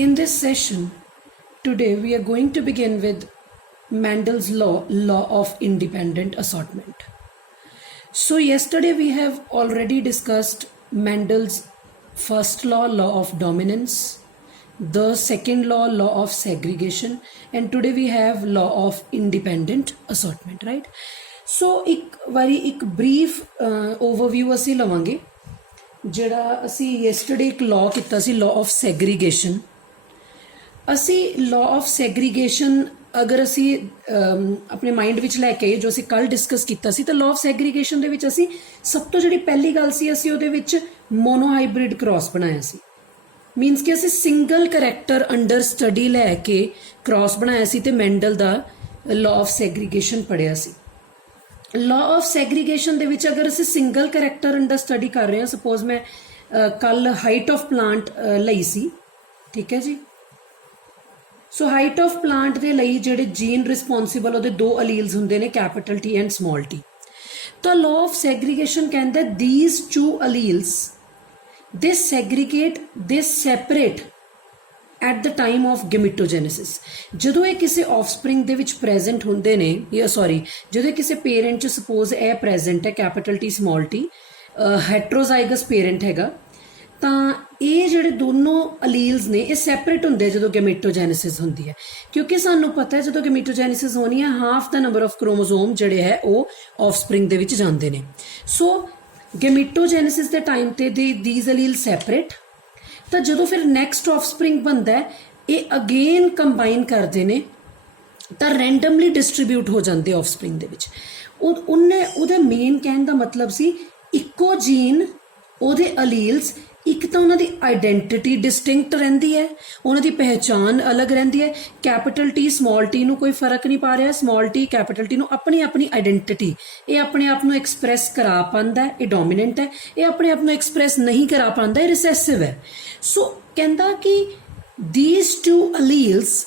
In this session, today we are going to begin with Mendel's law of independent assortment. So yesterday we have already discussed Mendel's first law of dominance, the second law of segregation, and today we have law of independent assortment, right? So एक brief overview ਅਸੀਂ ਲਵਾਂਗੇ ਜਿਹੜਾ ਅਸੀਂ yesterday ਇੱਕ law ਕੀਤਾ ਸੀ law of segregation। ਅਸੀਂ law of segregation अगर असी अपने माइंड विच लैके जो असी कल डिस्कस किया सी तो लॉ ऑफ सैग्रीगेशन दे विच असी सब तो जिहड़ी पहली गल सी असी उहदे विच मोनोहाइब्रिड क्रॉस बनाया सी। मीनस कि असी सिंगल करैक्टर अंडर स्टडी लैके क्रॉस बनाया सी ते मेंडल दा लॉ ऑफ सैग्रीगेशन पढ़िया सी। लॉ ऑफ सैग्रीगेशन दे विच अगर असी सिंगल करैक्टर अंडर स्टडी कर रहे हैं, सपोज मैं कल हाइट ऑफ प्लांट लई सी, ठीक है जी। सो हाइट ऑफ प्लांट के लिए जोड़े जीन रिस्पोंसिबल वो दो अलील्स होंगे ने capital T and small T. तो लॉ ऑफ सैग्रीगेशन कहता है these two alleles they segregate they separate at the time of gametogenesis. जो ये किसी ऑफस्प्रिंग दे विच प्रेजेंट होंगे ने या सॉरी जो ये किसी पेरेंट च सपोज ए प्रेजेंट है capital T small T heterozygous parent हैगा, तो ये जोड़े दोनों अलील्स ने ये सैपरेट होंगे जो गेमिटोजेनेसिस होंगी है, क्योंकि सानू पता है जो गेमिटोजेनेसिस होनी है half the number of chromosome जोड़े है वो ऑफस्प्रिंग दे विच जांदे ने। सो गेमिटोजेनेसिस के टाइम ते दीज अलील सैपरेट, तो जो फिर नैक्सट ऑफस्प्रिंग बनता है ये अगेन कंबाइन करते हैं तो रैंडमली डिस्ट्रीब्यूट हो जाते ऑफस्प्रिंग दे विच। उन्हें उहदा मेन कहने का मतलब सी इक्को जीन उहदे अलील्स एक तो उन्होंने आइडेंटिटी डिस्टिंक्ट रहिंदी है, उन्होंने पहचान अलग रहिंदी है। कैपिटल टी स्मॉल टी नूं कोई फर्क नहीं पा रहा, स्मॉल टी कैपिटल टी नूं अपनी अपनी आइडेंटिटी ये अपने आप नूं एक्सप्रैस करा पांदा है, ये डोमीनेंट है। ये अपने आप नूं एक्सप्रैस नहीं करा पांदा, ये रिसेसिव है। सो कहंदा कि these two alleles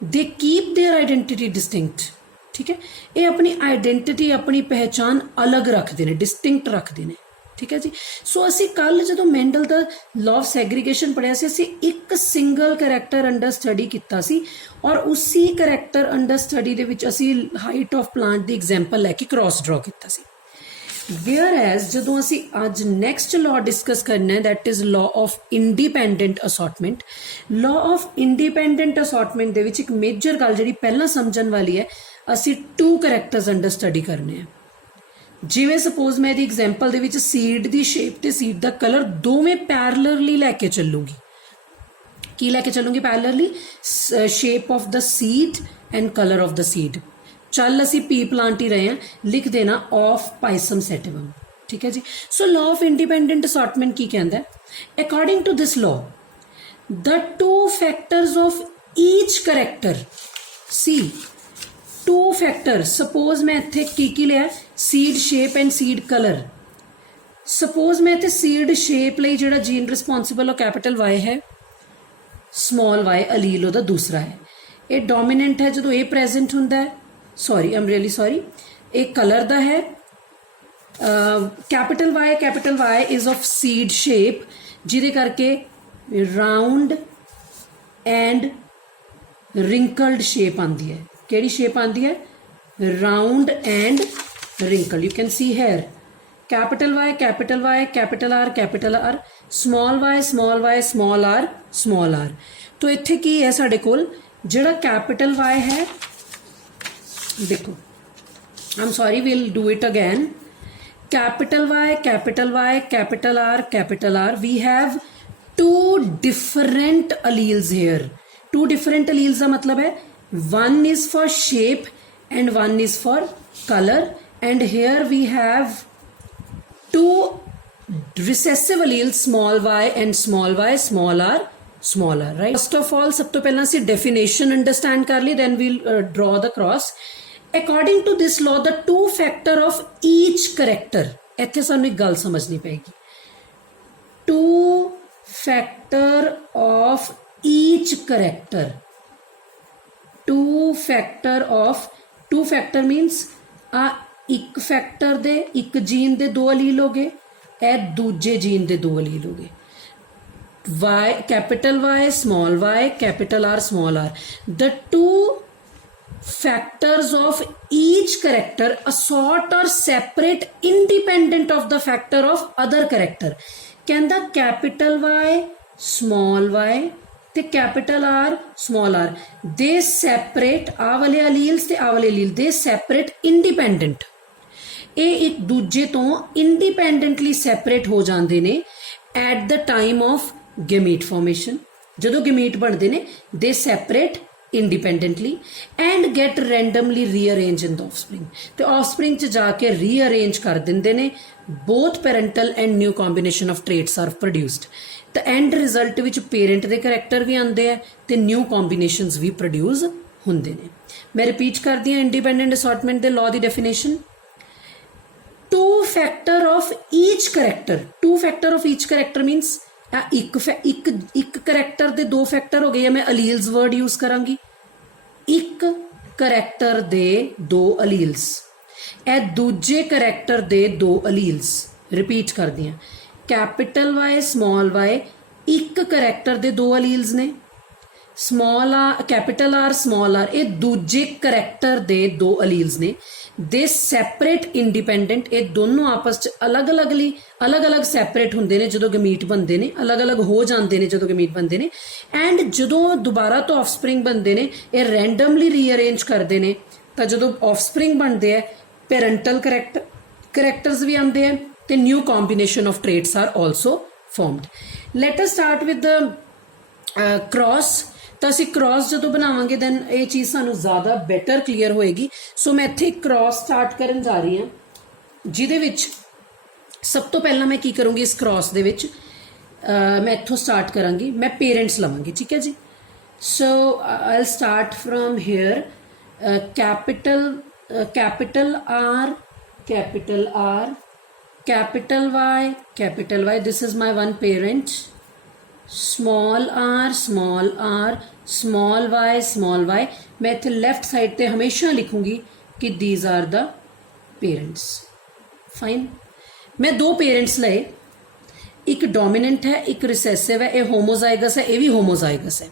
they keep their identity distinct, ठीक है। ये अपनी आइडेंटिटी अपनी पहचान अलग रखते हैं, डिस्टिंक्ट रखते हैं, ठीक है जी। सो असी कल जो मेंडल का लॉ ऑफ सैग्रीगेशन पढ़िया सी, असी एक सिंगल करैक्टर अंडर स्टडी किया सी और उसी करैक्टर अंडर स्टडी दे विच असी हाइट ऑफ प्लांट की एग्जाम्पल लैके क्रॉस ड्रॉ किया सी। वेयर एज जो असी अज नैक्सट लॉ डिस्कस करना है that is law of independent assortment. Law of independent assortment दे विच एक मेजर गल जिहड़ी पहला समझण वाली है, असी टू करैक्टर्स अंडर स्टडी करने हैं। जिवें सपोज मैं दी एग्जाम्पल दे विच सीड दी शेप ते सीड दा कलर दोवें पैरेलली लैके चलूंगी। की लैके चलूंगी parallelly? Shape of the seed and colour of the seed. चल असी पी प्लांट ही रहे हैं, लिख देना ऑफ पाइसम सेटिवम, ठीक है जी। So law of independent assortment की कहता है, according to this law the two factors of each character सी टू फैक्टर। सपोज मैं इत्थे की लिया seed shape and seed colour. Suppose मैं इत्थे सीड शेप लई जिहड़ा जीन रिस्पोंसिबल हो कैपिटल वाई है, स्मॉल वाई अलील उहदा दूसरा है। ये डोमीनेंट है जो ये प्रेजेंट हुंदा है, sorry I am really sorry, एक कलर दा है। Capital Y is of seed shape जिहदे करके राउंड एंड रिंकल्ड शेप आंदी है। केड़ी शेप आंदी है? Round and wrinkle. You can see here capital Y, capital R, capital R, small y, small r। तो इत्थे की है साडे कोल जिहड़ा कैपिटल Y है, देखो I am sorry will do it again. Capital Y, capital R, we have two different alleles here. Two different alleles का मतलब है one is for shape and one is for color, and here we have two recessive alleles small y and small r, right? First of all सब तो पहला सी definition understand कर ली, then we'll draw the cross. According to this law the two factor of each character, इत्थे सानू एक गल समझनी Peggy. two factor of each character, two factor means एक फैक्टर दे एक जीन दे दो अलील हो गए, ए दूजे जीन दे दो अलील हो गए। Y, capital Y, small y, capital R, small r. The two factors of each character assort or separate independent of the factor of other character. ਕਹਿੰਦਾ capital Y, small y ਤੇ capital R, small r, they separate, ਆ ਵਾਲੇ alleles ਤੇ ਆ ਵਾਲੇ allele, they separate independent. ਇਹ ਇੱਕ ਦੂਜੇ ਤੋਂ independently separate ਹੋ ਜਾਂਦੇ ਨੇ at the time of gamete formation. ਜਦੋਂ gamete ਬਣਦੇ ਨੇ they separate independently and get randomly rearranged in the offspring. ਤੇ offspring ਚ ਜਾ ਕੇ rearrange ਕਰ ਦਿੰਦੇ ਨੇ. both parental and new combination of traits are produced. the end result ਵਿੱਚ parent ਦੇ character ਵੀ ਆਉਂਦੇ ਆ ਤੇ new combinations ਵੀ produce ਹੁੰਦੇ ਨੇ. ਮੈਂ repeat ਕਰਦੀ ਹਾਂ independent assortment ਦੇ law the definition. two factor of each character. two factor of each character means ਇੱਕ ਕਰੈਕਟਰ ਦੇ ਦੋ ਫੈਕਟਰ ਹੋ ਗਏ, ਮੈਂ ਅਲੀਲਸ ਵਰਡ ਯੂਜ਼ ਕਰਾਂਗੀ. ਇੱਕ ਕਰੈਕਟਰ ਦੇ ਦੋ ਅਲੀਲਸ, ਇਹ ਦੂਜੇ ਕਰੈਕਟਰ ਦੇ ਦੋ ਅਲੀਲਸ. ਰਿਪੀਟ ਕਰਦੀ ਹਾਂ, ਕੈਪੀਟਲ ਵਾਈ ਸਮਾਲ ਵਾਈ ਇੱਕ ਕਰੈਕਟਰ ਦੇ ਦੋ ਅਲੀਲਸ ਨੇ. Small R capital R small R ਇਹ ਦੂਜੇ ਕਰੈਕਟਰ ਦੇ ਦੋ ਅਲੀਲਸ ਨੇ. ਦੇ ਸੈਪਰੇਟ ਇੰਡੀਪੈਂਡੈਂਟ, ਇਹ ਦੋਨੋਂ ਆਪਸ 'ਚ ਅਲੱਗ-ਅਲੱਗ ਸੈਪਰੇਟ ਹੁੰਦੇ ਨੇ ਜਦੋਂ ਗਮੀਟ ਬਣਦੇ ਨੇ, ਅਲੱਗ-ਅਲੱਗ ਹੋ ਜਾਂਦੇ ਨੇ ਜਦੋਂ ਗਮੀਟ ਬਣਦੇ ਨੇ. ਐਂਡ ਜਦੋਂ ਦੁਬਾਰਾ ਤੋਂ ਆਫਸਪ੍ਰਿੰਗ ਬਣਦੇ ਨੇ ਇਹ ਰੈਂਡਮਲੀ ਰੀਅਰੇਂਜ ਕਰਦੇ ਨੇ. ਤਾਂ ਜਦੋਂ ਆਫਸਪ੍ਰਿੰਗ ਬਣਦੇ ਆ ਪੈਰੈਂਟਲ ਕਰੈਕਟਰਸ ਵੀ ਆਉਂਦੇ ਆ ਤੇ new combination of traits are also formed. Let us start with the cross. ਤਾਂ ਅਸੀਂ ਕ੍ਰਾਸ ਜਦੋਂ ਬਣਾਵਾਂਗੇ ਦੈਨ ਇਹ ਚੀਜ਼ ਸਾਨੂੰ ਜ਼ਿਆਦਾ ਬੈਟਰ ਕਲੀਅਰ ਹੋਏਗੀ. ਸੋ ਮੈਂ ਇੱਥੇ ਕ੍ਰਾਸ ਸਟਾਰਟ ਕਰਨ ਜਾ ਰਹੀ ਹਾਂ, ਜਿਹਦੇ ਵਿੱਚ ਸਭ ਤੋਂ ਪਹਿਲਾਂ ਮੈਂ ਕੀ ਕਰੂੰਗੀ, ਇਸ ਕ੍ਰਾਸ ਦੇ ਵਿੱਚ ਮੈਂ ਇੱਥੋਂ ਸਟਾਰਟ ਕਰਾਂਗੀ. ਮੈਂ ਪੇਰੈਂਟਸ ਲਵਾਂਗੀ, ਠੀਕ ਹੈ ਜੀ. So I'll start from here. Capital R capital R capital Y, this is my one parent. small r small y. मैं इत्थे left side ते हमेशा लिखूंगी कि these are the parents. fine. मैं दो parents लए, एक dominant है एक recessive है. ये homozygous है, ये भी homozygous है.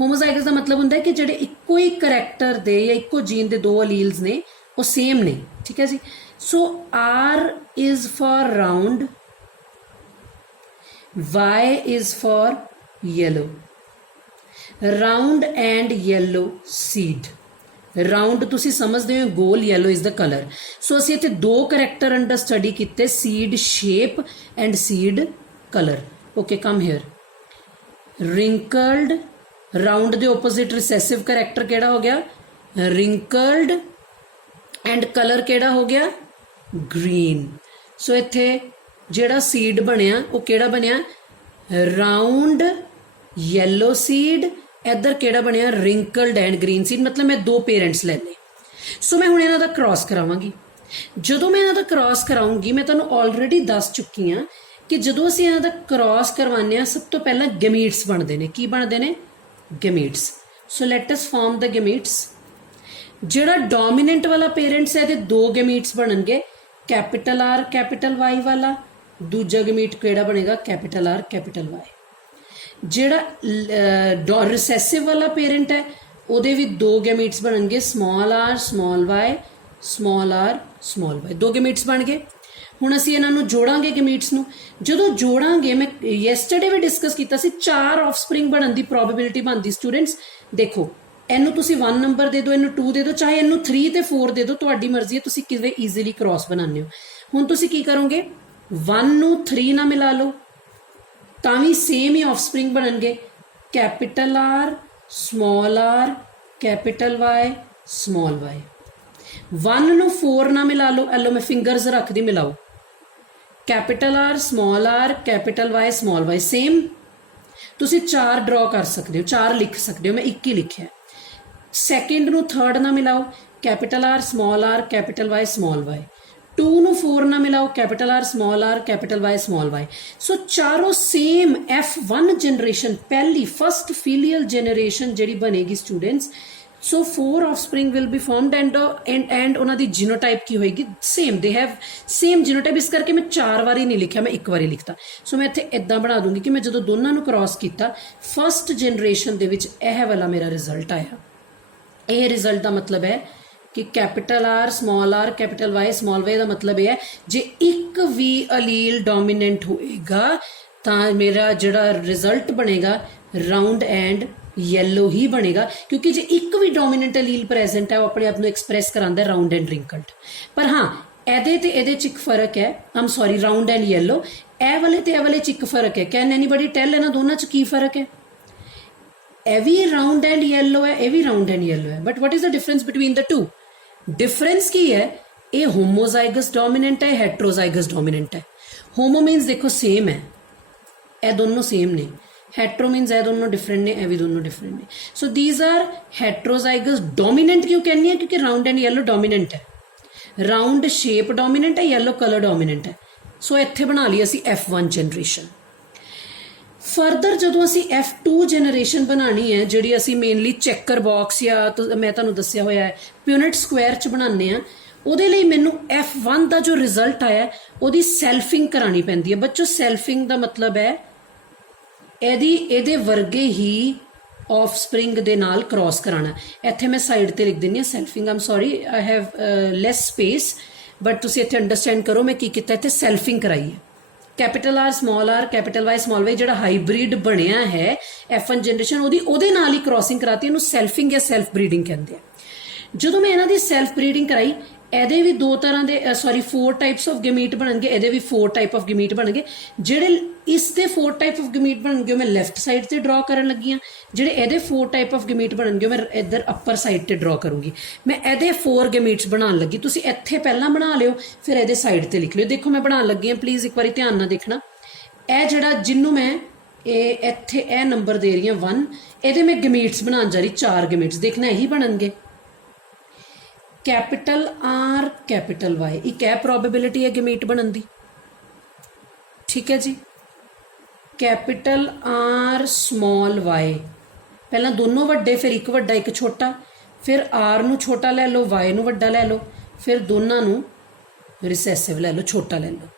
homozygous का मतलब होता है कि जेडे इक्को ही करैक्टर दे या इक्को जीन दे दो अलील्स ने वो सेम ने, ठीक है जी. So R is for round, Y is for yellow. Round and yellow seed. Round ਤੁਸੀਂ ਸਮਝਦੇ ਹੋ ਗੋਲ, yellow is the color. So ਅਸੀਂ ਇੱਥੇ ਦੋ ਕਰੈਕਟਰ ਅੰਡਰ ਸਟੱਡੀ ਕੀਤੇ, seed shape and seed color. Okay, come here. Wrinkled, round ਦੇ opposite recessive character ਕਿਹੜਾ ਹੋ ਗਿਆ, wrinkled, and color ਕਿਹੜਾ ਹੋ ਗਿਆ, ਗ੍ਰੀਨ. ਸੋ ਇੱਥੇ ਜਿਹੜਾ ਸੀਡ ਬਣਿਆ ਉਹ ਕਿਹੜਾ ਬਣਿਆ, ਰਾਉਂਡ ਯੈਲੋ ਸੀਡ. ਇੱਧਰ ਕਿਹੜਾ ਬਣਿਆ, ਰਿੰਕਲਡ ਐਂਡ ਗ੍ਰੀਨ ਸੀਡ. ਮਤਲਬ ਮੈਂ ਦੋ ਪੇਰੈਂਟਸ ਲੈ ਲਏ. ਸੋ ਮੈਂ ਹੁਣ ਇਹਨਾਂ ਦਾ ਕ੍ਰਾਸ ਕਰਾਵਾਂਗੀ. ਜਦੋਂ ਮੈਂ ਇਹਨਾਂ ਦਾ ਕ੍ਰਾਸ ਕਰਾਉਂਗੀ, ਮੈਂ ਤੁਹਾਨੂੰ ਆਲਰੇਡੀ ਦੱਸ ਚੁੱਕੀ ਹਾਂ ਕਿ ਜਦੋਂ ਅਸੀਂ ਇਹਨਾਂ ਦਾ ਕ੍ਰਾਸ ਕਰਵਾਉਂਦੇ ਹਾਂ ਸਭ ਤੋਂ ਪਹਿਲਾਂ ਗਮੀਟਸ ਬਣਦੇ ਨੇ. ਕੀ ਬਣਦੇ ਨੇ, ਗਮੀਟਸ. ਸੋ ਲੈਟ ਅਸ ਫਾਰਮ ਦ ਗਮੀਟਸ. ਜਿਹੜਾ ਡੋਮੀਨੈਂਟ ਵਾਲਾ ਪੇਰੈਂਟਸ ਹੈ ਇਹਦੇ ਦੋ ਗਮੀਟਸ ਬਣਨਗੇ, कैपिटल आर कैपिटल वाई वाला. दूजा गमीट केड़ा बनेगा, कैपिटल आर कैपिटल वाई. जेड़ा रिसेसिव वाला पेरेंट है ਉਹਦੇ ਵੀ ਦੋ ਗੈਮੀਟਸ ਬਣਨਗੇ, small R small Y small R small Y. ਦੋ ਗੈਮੀਟਸ ਬਣ ਗਏ. ਹੁਣ ਅਸੀਂ ਇਹਨਾਂ ਨੂੰ ਜੋੜਾਂਗੇ ਗੈਮੀਟਸ ਨੂੰ. ਜਦੋਂ ਜੋੜਾਂਗੇ, ਮੈਂ ਯੈਸਟਰਡੇ ਵੀ ਡਿਸਕਸ ਕੀਤਾ ਸੀ, 4 ਆਫਸਪ੍ਰਿੰਗ ਬਣਨ ਦੀ ਪ੍ਰੋਬੇਬਿਲਿਟੀ ਬਣਦੀ. ਸਟੂਡੈਂਟਸ ਦੇਖੋ, ਇਹਨੂੰ ਤੁਸੀਂ 1 ਨੰਬਰ ਦੇ ਦਿਓ, ਇਹਨੂੰ 2 ਦੇ ਦਿਓ, ਚਾਹੇ ਇਹਨੂੰ 3 ਤੇ 4 ਦੇ ਦਿਓ, ਤੁਹਾਡੀ ਮਰਜ਼ੀ ਹੈ, ਤੁਸੀਂ ਕਿਵੇਂ ਈਜ਼ੀਲੀ ਕ੍ਰਾਸ ਬਣਾਉਂਦੇ ਹੋ. ਹੁਣ ਤੁਸੀਂ ਕੀ ਕਰੋਗੇ, 1 ਨੂੰ 3 ਨਾਲ ਮਿਲਾ ਲਓ ਤਾਂ ਵੀ ਸੇਮ ਹੀ ਆਫਸਪ੍ਰਿੰਗ ਬਣਨਗੇ. Capital R small R capital Y small Y. 1 ਨੂੰ 4 ਨਾਲ ਮਿਲਾ ਲਓ. ਐਲੋ ਮੈਂ ਫਿੰਗਰਸ ਰੱਖਦੀ, ਮਿਲਾਓ. Capital R small R capital Y small Y. Same ਤੁਸੀਂ 4 ਡਰਾ ਕਰ ਸਕਦੇ ਹੋ, 4 ਲਿਖ ਸਕਦੇ ਹੋ, ਮੈਂ 1 ਹੀ ਲਿਖਿਆ. ਸੈਕਿੰਡ ਨੂੰ 3rd ਨਾਲ ਮਿਲਾਓ, capital R small R capital Y small Y. 2 ਨੂੰ 4 ਨਾਲ ਮਿਲਾਓ, capital R small R capital Y small Y. So ਚਾਰੋਂ ਸੇਮ F1 ਜਨਰੇਸ਼ਨ, ਪਹਿਲੀ ਫਸਟ ਫੀਲੀਅਲ ਜਨਰੇਸ਼ਨ ਜਿਹੜੀ ਬਣੇਗੀ students, so 4 offspring will be formed and उन्हां दी जीनोटाइप की होएगी same, they have same genotype. इस करके मैं 4 बारी नहीं लिखिया, मैं एक बारी लिखता। सो मैं इत्थे इदां बना दूंगी कि मैं जदों दोनों नूं क्रॉस कीता फस्ट जनरेशन दे विच यह वाला मेरा रिजल्ट आया। यह रिजल्ट का मतलब है कि capital R capital Y small Y का मतलब यह है जे एक भी अलील डोमीनेंट होएगा तो मेरा जिहड़ा रिजल्ट बनेगा राउंड एंड येलो ही बनेगा, क्योंकि जे एक भी डोमीनेंट अलील प्रेजेंट है वो अपने आप को एक्सप्रैस करांदा है राउंड एंड रिंकल्ड। पर हाँ एदे ते एदे च एक फर्क है, I am sorry round and yellow, ए वाले ते ए वाले च एक फर्क है। कैन एनीबडी टेल इन्हां दोनों च की फर्क है? ए भी राउंड एंड येलो है, ए भी राउंड एंड येलो है, but what is the difference between the two? Difference की है, ये होमोजाइगस डोमिनेंट है, हेट्रोजाइगस डोमिनेंट है। होमो मीन्स देखो सेम है, ए दोनों सेम ने। हेट्रो मीन्स ए दोनों डिफरेंट ने, ए भी दोनों डिफरेंट ने। So these are heterozygous dominant. क्यों कहनी है? क्योंकि राउंड एंड येलो डोमिनेंट है, राउंड शेप डोमिनेंट है, येलो कलर डोमिनेंट है। सो इत्थे बना ली असी F1 जनरेशन। फरदर जो असी F2 जनरेशन बनानी है जिहड़ी असी मेनली चैकर बॉक्स या तो मैं तुहानूं दस्सिया होया है प्यूनिट स्क्वायर च बनाने आ, ਉਹਦੇ ਲਈ ਮੈਨੂੰ F1 ਦਾ जो रिजल्ट आया ਉਹਦੀ ਸੈਲਫਿੰਗ ਕਰਾਣੀ ਪੈਂਦੀ ਹੈ। ਬੱਚੋ ਸੈਲਫਿੰਗ ਦਾ ਮਤਲਬ ਹੈ ਇਹਦੇ ਵਰਗੇ ਹੀ ਆਫਸਪ੍ਰਿੰਗ ਦੇ ਨਾਲ ਕ੍ਰਾਸ ਕਰਾਣਾ। ਇੱਥੇ ਮੈਂ ਸਾਈਡ ਤੇ ਲਿਖ ਦਿੰਨੀ ਆ selfing, I'm sorry I have less space, but ਤੁਸੀਂ ਇੱਥੇ ਅੰਡਰਸਟੈਂਡ ਕਰੋ ਮੈਂ ਕੀ ਕੀਤਾ। ਇੱਥੇ ਸੈਲਫਿੰਗ ਕਰਾਈ ਹੈ। Capital R capital Y small Y जो हाईब्रिड बनया है F1 जनरेशन ਉਹਦੇ ਨਾਲ ही क्रॉसिंग कराती है, सैल्फिंग या सैल्फ ब्रीडिंग कहते हैं। जो मैं इन्हों की सैल्फ ब्रीडिंग कराई ਇਹਦੇ ਵੀ ਦੋ ਤਰ੍ਹਾਂ ਦੇ ਸੌਰੀ 4 ਟਾਈਪਸ ਆਫ ਗਮੀਟ ਬਣਨਗੇ, ਇਹਦੇ ਵੀ 4 ਟਾਈਪ ਆਫ ਗਮੀਟ ਬਣਨਗੇ। ਜਿਹੜੇ ਇਸ ਦੇ 4 ਟਾਈਪ ਆਫ ਗਮੀਟ ਬਣਨਗੇ ਮੈਂ ਲੈਫਟ ਸਾਈਡ ਤੇ ਡਰਾ ਕਰਨ ਲੱਗੀ ਆ, ਜਿਹੜੇ ਇਹਦੇ 4 ਟਾਈਪ ਆਫ ਗਮੀਟ ਬਣਨਗੇ ਮੈਂ ਇੱਧਰ ਅੱਪਰ ਸਾਈਡ ਤੇ ਡਰਾ ਕਰੂੰਗੀ। ਮੈਂ ਇਹਦੇ 4 ਗਮੀਟਸ ਬਣਾਉਣ ਲੱਗੀ, ਤੁਸੀਂ ਇੱਥੇ ਪਹਿਲਾਂ ਬਣਾ ਲਿਓ ਫਿਰ ਇਹਦੇ ਸਾਈਡ ਤੇ ਲਿਖ ਲਿਓ। ਦੇਖੋ ਮੈਂ ਬਣਾਉਣ ਲੱਗੀ ਆ, ਪਲੀਜ਼ ਇੱਕ ਵਾਰੀ ਧਿਆਨ ਨਾਲ ਦੇਖਣਾ। ਇਹ ਜਿਹੜਾ ਜਿਹਨੂੰ ਮੈਂ ਇਹ ਇੱਥੇ ਇਹ ਨੰਬਰ ਦੇ ਰਹੀ ਹਾਂ 1, ਇਹਦੇ मैं ਗਮੀਟਸ ਬਣਾਉਣ ਜਾ ਰਹੀ 4 ਗਮੀਟਸ। ਦੇਖਣਾ ਇਹੀ ਬਣਨਗੇ कैपिटल आर कैपिटल वाई, एक है प्रोबेबिलिटी है गमीट बनन दी, ठीक है जी। कैपिटल आर स्मॉल वाई, पहला दोनों वड्डे फिर एक वड्डा एक छोटा, फिर आर नू छोटा ले लो वाई नू वड्डा ले लो, फिर दोनों नू रिसैसिव ले लो छोटा ले लो।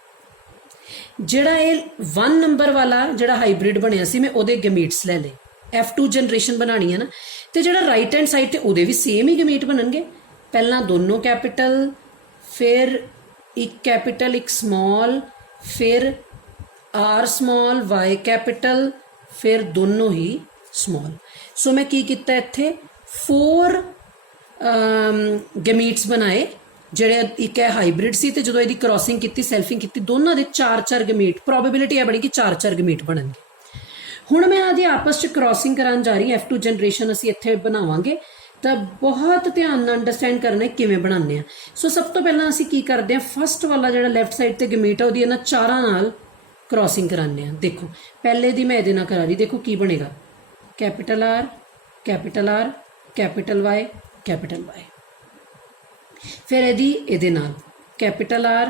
जिहड़ा ये 1 नंबर वाला जिहड़ा हाईब्रिड बनया सी मैं उहदे गमीट्स ले ले, F2 जनरेशन बनानी है ना, तो जिहड़ा राइट हैंड साइड ते उहदे भी सेम ही गमीट बननगे। पहला दोनों कैपिटल, फिर एक कैपिटल एक स्मॉल, फिर आर स्मॉल वाई कैपिटल, फिर दोनों ही स्मॉल। सो मैं की किता इत्थे 4 गमीट्स बनाए ਜਿਹੜੇ ਇੱਕ ਹੈ ਹਾਈਬ੍ਰਿਡ ਸੀ ਤੇ ਜਦੋਂ ਇਹਦੀ ਕ੍ਰਾਸਿੰਗ ਕੀਤੀ ਸੈਲਫਿੰਗ ਕੀਤੀ ਦੋਨਾਂ ਦੇ 4-4 ਗਮੀਟ, ਪ੍ਰੋਬੇਬਿਲਿਟੀ ਇਹ ਬਣੀ ਕਿ 4-4 ਗਮੀਟ ਬਣਨਗੇ। ਹੁਣ ਮੈਂ ਆਦੀ ਆਪਸ ਚ ਕ੍ਰਾਸਿੰਗ ਕਰਾਉਣ ਜਾ ਰਹੀ F2 ਜਨਰੇਸ਼ਨ ਅਸੀਂ ਇੱਥੇ ਬਣਾਵਾਂਗੇ ਤਾਂ ਬਹੁਤ ਧਿਆਨ ਨਾਲ ਅੰਡਰਸਟੈਂਡ ਕਰਨਾ ਕਿਵੇਂ ਬਣਾਉਂਦੇ ਆ। ਸੋ ਸਭ ਤੋਂ ਪਹਿਲਾਂ ਅਸੀਂ ਕੀ ਕਰਦੇ ਆ, ਫਸਟ ਵਾਲਾ ਜਿਹੜਾ ਲੈਫਟ ਸਾਈਡ ਤੇ ਗਮੀਟ ਆ ਉਹਦੀ ਇਹਨਾਂ ਚਾਰਾਂ ਨਾਲ ਕ੍ਰਾਸਿੰਗ ਕਰਾਉਂਦੇ ਆ। ਦੇਖੋ ਪਹਿਲੇ ਦੀ ਮੈਂ ਇਹਦੇ ਨਾਲ ਕਰਾ ਰਹੀ, ਦੇਖੋ ਕੀ ਬਣੇਗਾ capital R capital Y capital Y, फिर यदि ये नाल capital R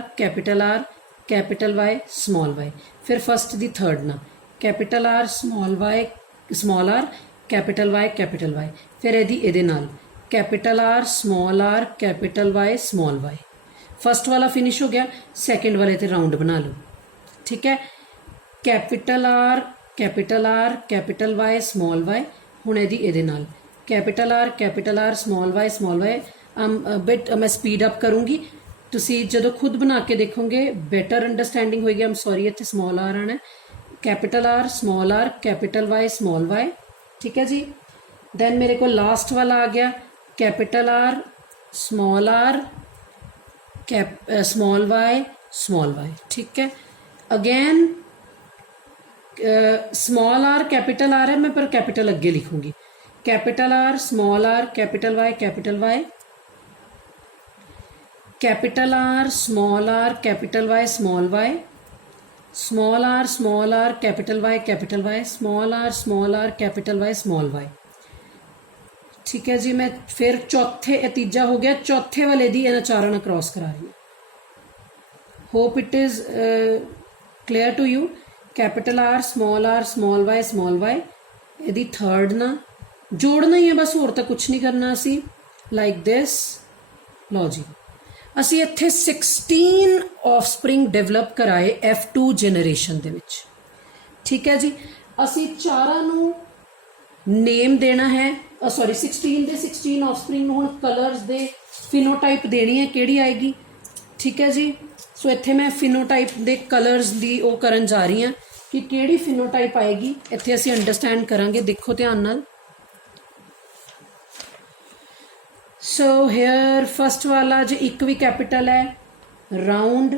capital Y small Y, फिर फस्ट दी थर्ड ना capital R small R capital Y, फिर यदि नाल capital R capital Y small Y. First वाला फिनिश हो गया, सैकेंड वाले ते राउंड बना लो, ठीक है। Capital R capital Y small Y, हुण ये नाल capital R small Y bit मैं स्पीड अप करूँगी, तुसी जदों खुद बना के देखोगे बेटर अंडरस्टैंडिंग होएगी। आई एम सॉरी इत्थे स्मॉल आर आना, capital R capital Y small Y, ठीक है जी। दैन मेरे को लास्ट वाला आ गया कैपिटल आर स्मॉल वाई, ठीक है। Again small R capital R है, मैं पर कैपिटल अगे लिखूंगी, capital R small R capital Y, capital R small R capital Y small Y, small R capital Y, small R capital Y small Y, ठीक है जी। मैं फिर चौथे तीजा हो गया, चौथे वाले दी इन्हां चारां नाल क्रॉस करा रही हूँ। Hope it is clear to you. Capital R small Y, यदि थर्ड ना जोड़ना ही है बस, होर तां कुछ नहीं करना असी। लाइक दिस, लो जी ਅਸੀਂ ਇੱਥੇ 16 ਆਫਸਪ੍ਰਿੰਗ ਡਿਵੈਲਪ ਕਰਾਏ F2 ਜਨਰੇਸ਼ਨ ਦੇ ਵਿੱਚ। ਠੀਕ ਹੈ ਜੀ, ਅਸੀਂ ਚਾਰਾਂ ਨੂੰ ਨੇਮ ਦੇਣਾ ਹੈ, ਸੌਰੀ 16 ਦੇ 16 ਆਫਸਪ੍ਰਿੰਗ ਨੂੰ ਹੁਣ ਕਲਰਸ ਦੇ ਫਿਨੋਟਾਈਪ ਦੇਣੀ ਹੈ, ਕਿਹੜੀ ਆਏਗੀ। ਠੀਕ ਹੈ ਜੀ, ਸੋ ਇੱਥੇ ਮੈਂ ਫਿਨੋਟਾਈਪ ਦੇ ਕਲਰਸ ਦੀ ਉਹ ਕਰਨ ਜਾ ਰਹੀ ਹਾਂ ਕਿ ਕਿਹੜੀ ਫਿਨੋਟਾਈਪ ਆਏਗੀ। ਇੱਥੇ ਅਸੀਂ ਅੰਡਰਸਟੈਂਡ ਕਰਾਂਗੇ, ਦੇਖੋ ਧਿਆਨ ਨਾਲ। सो हेयर फर्स्ट वाला जो एक भी कैपिटल है, round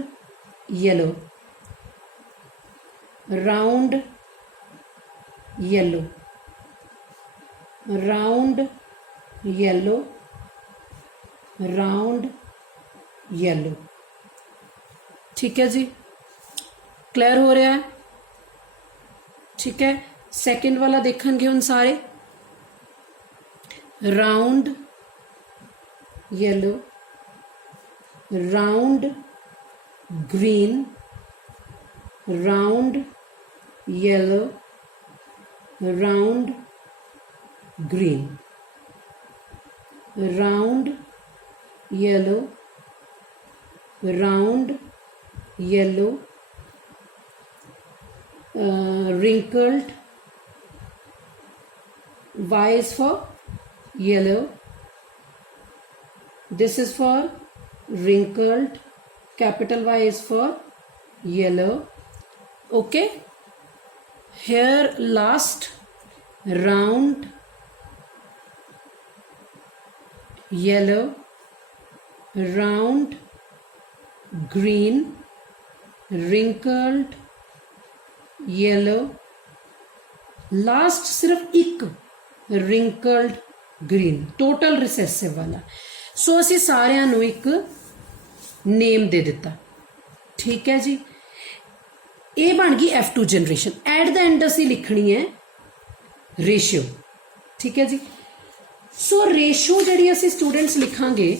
yellow, round yellow, round yellow, round yellow. ठीक है जी, क्लियर हो रहा है। ठीक है, सेकंड वाला देखेंगे हम सारे, round yellow, round green, round yellow, round green, round yellow, round yellow, wrinkled, Y is for yellow, this is for wrinkled, capital Y is for yellow. Okay, here last, round yellow, round green, wrinkled yellow, last सिर्फ एक wrinkled green, total recessive वाला। सो असी सारिਆਂ ਨੂੰ एक name दे दिता। ठीक है जी, ये बन गई F2 generation. At the end असी लिखनी है रेशियो। ठीक है जी, सो रेशियो जी असी स्टूडेंट्स लिखांगे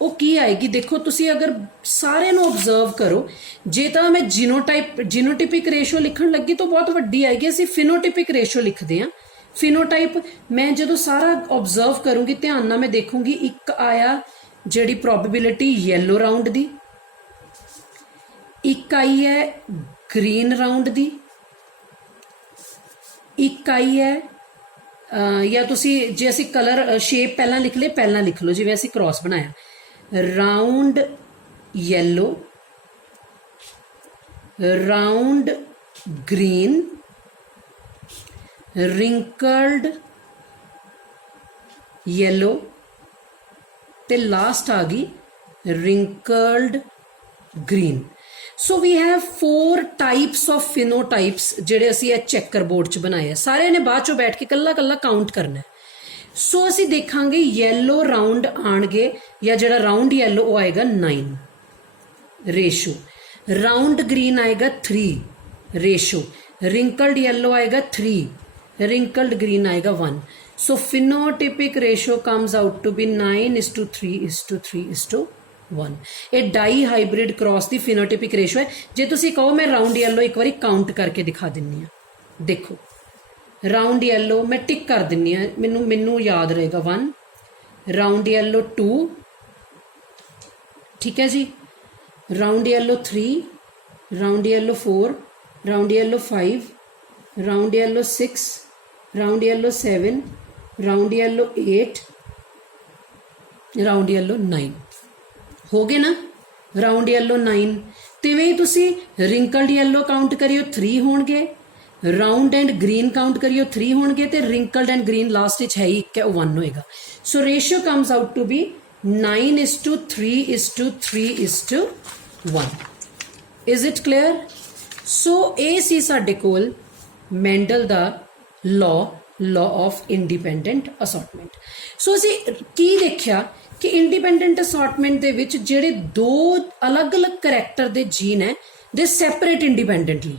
वो की आएगी। देखो तुसी अगर सारे नू ऑब्जर्व करो, जे तो मैं जीनोटाइपिक रेशियो लिखण लगी तो बहुत वड्डी आएगी। असी फिनोटाइपिक रेशियो लिखते हैं। फिनोटाइप मैं जो सारा ऑब्जर्व करूँगी ध्यान नाल मैं देखूँगी, एक आया जिहड़ी प्रोबेबिलिटी येलो राउंड दी, एक आई है ग्रीन राउंड दी, एक आई है या तुसी जे असी कलर शेप पहला लिख ले, पहला लिख लो जिवें असी क्रॉस बनाया, round yellow, round green, wrinkled yellow, ते लास्ट आ गई wrinkled green। So we have 4 types of phenotypes जेडे असी चैकर बोर्ड च बनाए। सारे ने बाद चो बैठ के कल्ला कल्ला काउंट करना है। सो असी देखांगे येलो राउंड आणगे, या जेड़ा राउंड येलो वो आएगा 9 रेशो, राउंड ग्रीन आएगा 3 रेशो, wrinkled येलो आएगा 3, wrinkled green आएगा 1। So phenotypic ratio comes out to be 9:3:3:1। ये डाई हाइब्रिड क्रॉस दी फिनोटिपिक रेशो है। जे तुसी कहो मैं राउंड येलो एक बारी काउंट करके दिखा दिन्नी हां। देखो राउंड येलो मैं टिक कर दिन्नी हां, मैनू याद रहेगा 1, राउंड येलो 2, ठीक है जी, round yellow 3, round yellow 4, round yellow 5, round yellow 6, round yellow 7, round yellow 8, round yellow 9 हो गए ना। राउंड येलो 9 तिवें ही तुसी रिंकल्ड येलो काउंट करियो 3 होणगे, राउंड एंड ग्रीन काउंट करियो 3 होणगे, ते wrinkled and green last which है ही 1 होएगा। So ratio comes out to be 9:3:3:1। Is it clear? So ये सी साडे कोल मैंडल दा law of independent assortment. So असी की देखिया कि इंडिपेंडेंट असॉर्टमेंट दे विच जिहड़े 2 अलग अलग करैक्टर दे जीन है दे सैपरेट इंडिपेंडेंटली,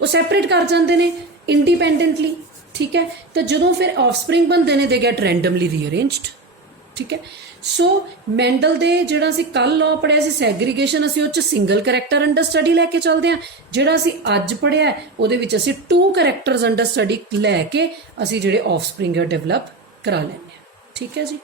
वो सैपरेट कर जाते हैं इंडिपेंडेंटली। ठीक है, तो जो फिर ऑफस्प्रिंग बनते हैं दे गेट रैंडमली रीअरेंज्ड। ठीक है, सो मैंडल दे जिहड़ा असीं कल लॉ पढ़िया सी सैग्रीगेशन, असीं उह च सिंगल करैक्टर अंडर स्टडी लैके चलते हैं। जिहड़ा असीं अज पढ़िया उहदे विच असीं 2 करैक्टर्स अंडर स्टडी लैके असीं जिहड़े ऑफस्प्रिंग डेवलप ਕਰਾ ਲੈਂਦੇ ਹਾਂ। ਠੀਕ ਹੈ ਜੀ।